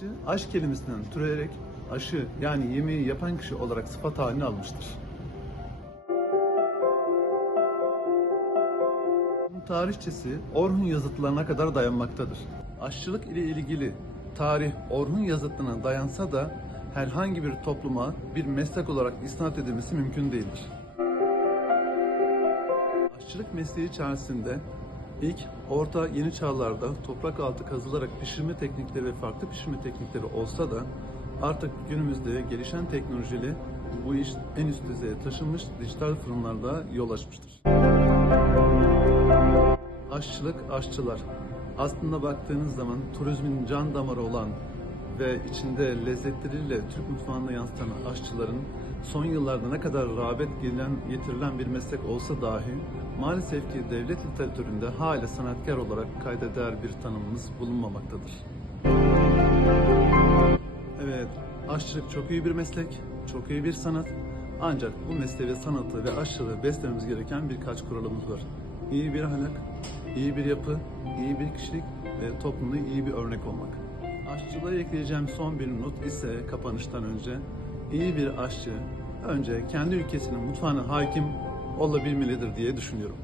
Aşçı, aş kelimesinden türeyerek aşı yani yemeği yapan kişi olarak sıfat halini almıştır. Tarihçesi Orhun yazıtlarına kadar dayanmaktadır. Aşçılık ile ilgili tarih Orhun yazıtlarına dayansa da herhangi bir topluma bir meslek olarak isnat edilmesi mümkün değildir. Aşçılık mesleği içerisinde ilk orta yeni çağlarda toprak altı kazılarak pişirme teknikleri ve farklı pişirme teknikleri olsa da artık günümüzde gelişen teknolojiyle bu iş en üst düzeye taşınmış dijital fırınlarda yol açmıştır. Aşçılık, aşçılar. Aslında baktığınız zaman turizmin can damarı olan ve içinde lezzetleriyle Türk mutfağına yansıtan aşçıların son yıllarda ne kadar rağbet gelen, getirilen bir meslek olsa dahi maalesef ki devlet literatüründe hala sanatkar olarak kayda değer bir tanımımız bulunmamaktadır. Evet, aşçılık çok iyi bir meslek, çok iyi bir sanat. Ancak bu mesleği ve sanatı ve aşçılığı beslememiz gereken birkaç kuralımız var. İyi bir ahlak, iyi bir yapı, iyi bir kişilik ve toplumda iyi bir örnek olmak. Aşçılığa ekleyeceğim son bir not ise kapanıştan önce iyi bir aşçı önce kendi ülkesinin mutfağına hakim olabilmelidir diye düşünüyorum.